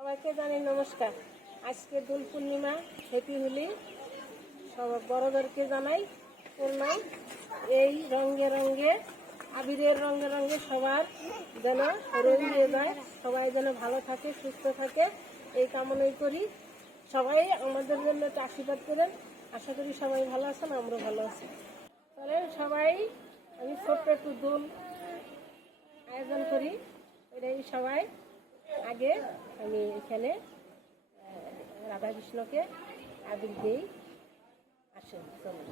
সবাইকে জানাই নমস্কার। আজকে দোল পূর্ণিমা, হ্যাপি হোলি। সব বড়দেরকে জানাই প্রণাম। এই রঙে রঙে, আবিরের রঙে রঙে সবার যেন রঙিয়ে যায়, সবাই যেন ভালো থাকে, সুস্থ থাকে, এই কামনাই করি। সবাই আমাদের জন্য একটা আশীর্বাদ করেন। আশা করি সবাই ভালো আছেন, আমরা ভালো আছি। তাহলে সবাই আমি ছোট্ট একটু দোল আয়োজন করি, এটাই সবাই আগে আমি এখানে রাধাকৃষ্ণকে আবির দিই। আসেন চলুন।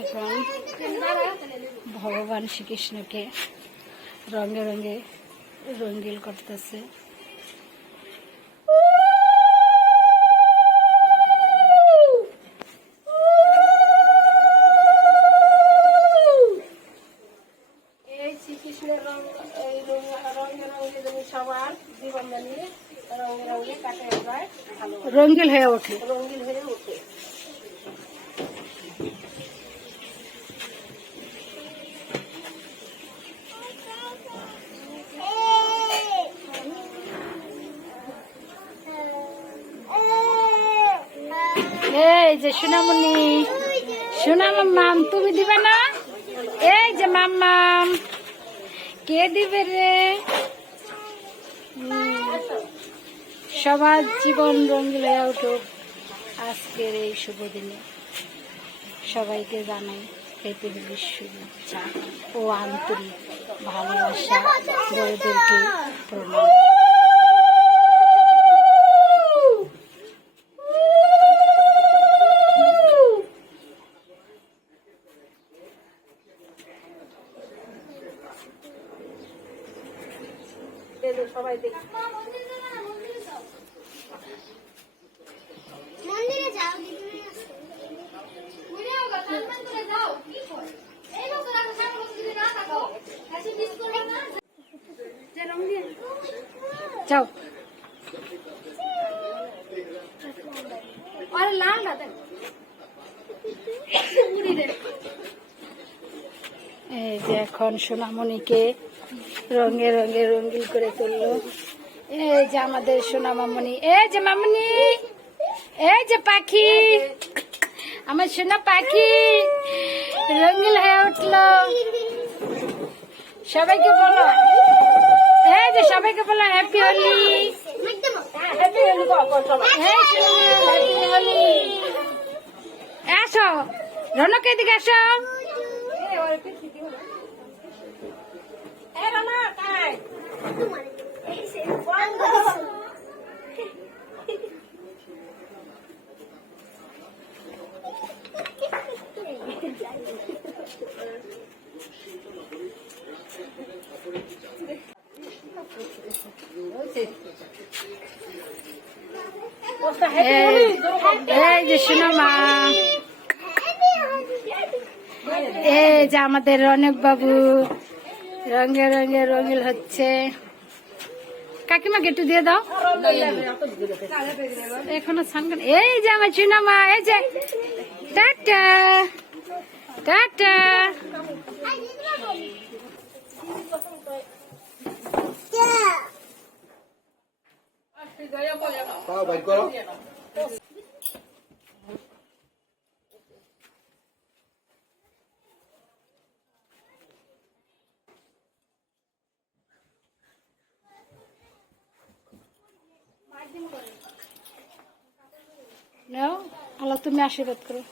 এখন ভগবান শ্রীকৃষ্ণকে রঙে রঙে রঙ্গিল করতেছে। এই শ্রীকৃষ্ণের রঙ, এই রঙে রঙে যদি সবার জীবন জানিয়ে রঙে রঙে কাটে যায়, ভালো রঙ্গিল হয়ে ওঠে। রঙিন হয়ে ওঠে। এই যে সোনামণি, সোনা মাম্মাম, তুমি দিবে না? এই যে মাম্মাম, কে দিবে রে? সবার জীবন রঙিন হয়ে উঠুক আজকের এই শুভ দিনে। সবাইকে জানাই হ্যাপি হোলির শুভেচ্ছা ও আন্তরিক ভালোবাসা, বড়দেরকে প্রণাম। সবাই দেখি মন্দিরে যাও, যাও। এই যে এখন সোনামণিকে রঙে রঙে রঙিন করে তুললো। এই যে আমাদের সোনা মামনি, এই যে মামনি, এই যে পাখি, আমার সোনা পাখি রঙিন হয়ে উঠলো। সবাইকে বলো, এই যে সবাইকে বলো হ্যাপি হোলি, হ্যাপি হোলি। আসো রনক, এদিকে আসো। এই যে শোনো মা, এই যে আমাদের রনক বাবু রঙে রঙে রঙিল হচ্ছে। কাকিমাকে একটু দিয়ে দাও এখনো সানগান। এই যে আমার চুনা মা, এই যে টাটা টাটা। নাও আল্লাহ, তুমি আশীর্বাদ করো।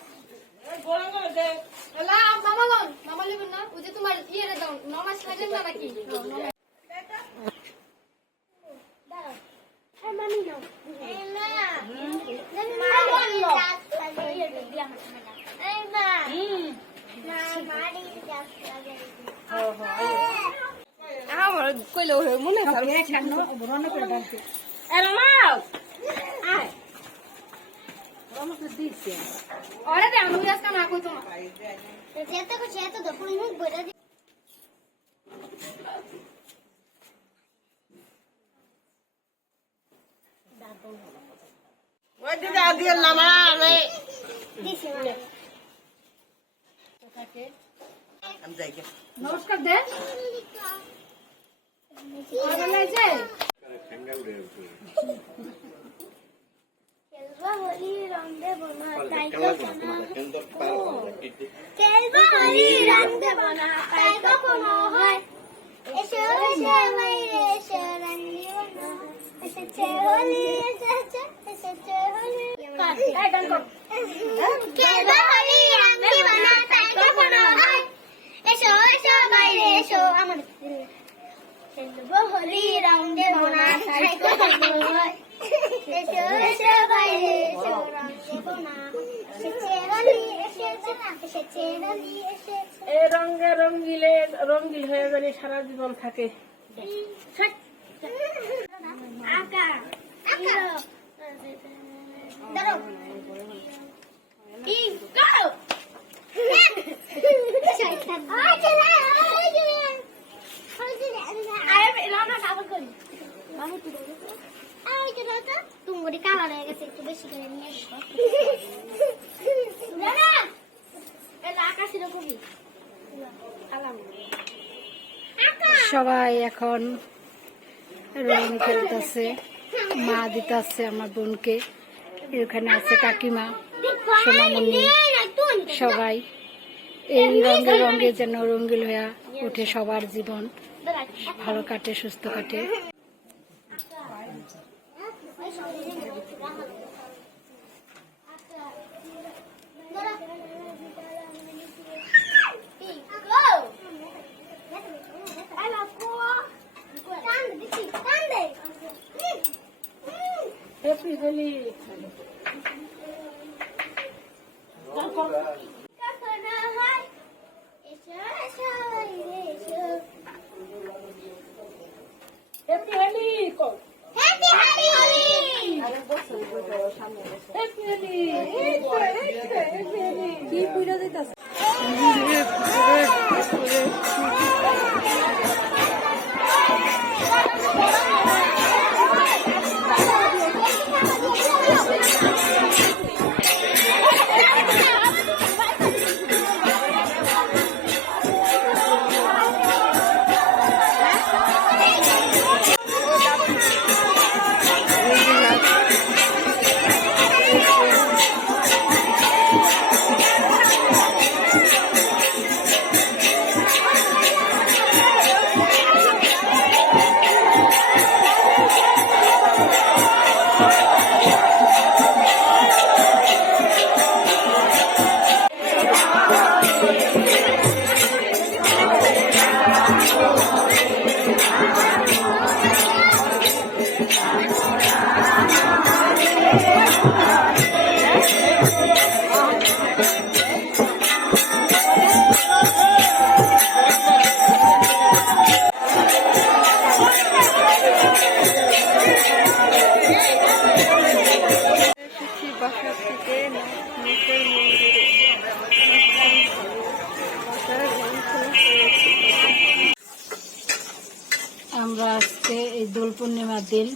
কইলে মনে যেতে করছে এত দফন মুখ বইরা নমস্কার দেন খেলবা হলি রং দেব না তাই তো কোনো হয় এসো এসো বাইরে এসো রং দিব না এসেছে হলি এসেছে হলি খেলবা হলি রং দেব না তাই তো কোনো হয় এসো এসো বাইরে এসো আমার খেলবা হলি রং দেব না তাই তো কোনো হয় এসো এসো বাইরে এসো রং দেব না এসেছে হলি এসেছে না এসেছে হলি এসেছে এই রঙে রঙিল হয়ে গেলে সারা জীবন থাকে। আকা আকা দাঁড়াও এই করো তুমি কালার হয়ে গেছে একটু বেশি করে নিয়ে আকাশের কবি সবাই এখন রং খেলতেছে, মা দিতেছে আমার বোনকে, এখানে আছে কাকিমা, সোনামণি, সবাই এই রঙে রঙে যেন রঙিল হয়ে উঠে সবার জীবন ভালো কাটে, সুস্থ কাটে। হ্যাপি হোলি। হ্যাপি হোলি কো হ্যাপি হোলি হ্যাপি হোলি। কি পুজো দিতেছে? আমরা আজকে এই দোল পূর্ণিমার দিন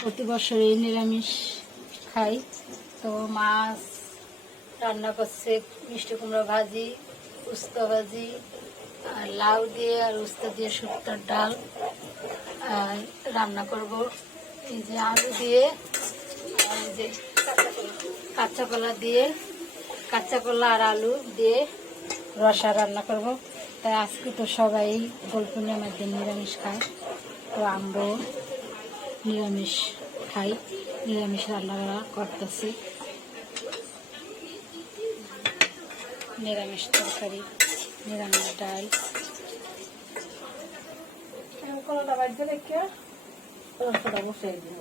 প্রতি বছরই নিরামিষ খাই। তো মাছ রান্না করছে, মিষ্টি কুমড়ো ভাজি, উস্তা ভাজি, আর লাউ দিয়ে আর উস্তা দিয়ে শুক্তোর ডাল আর রান্না করব। এই যে আলু দিয়ে আর এই যে কাঁচা কলা দিয়ে, কাঁচা কলা আর আলু দিয়ে রসা রান্না করব। তাই আজকে তো সবাই দোল পূর্ণিমার দিন নিরামিষ খায়, তো আমরাও নিরামিষ খাই, নিরামিষ রান্না করতেছি। নিরামিষ তরকারি, নিরামিষ ডাল। কলাটা বাজছে দেখে বসে দিব।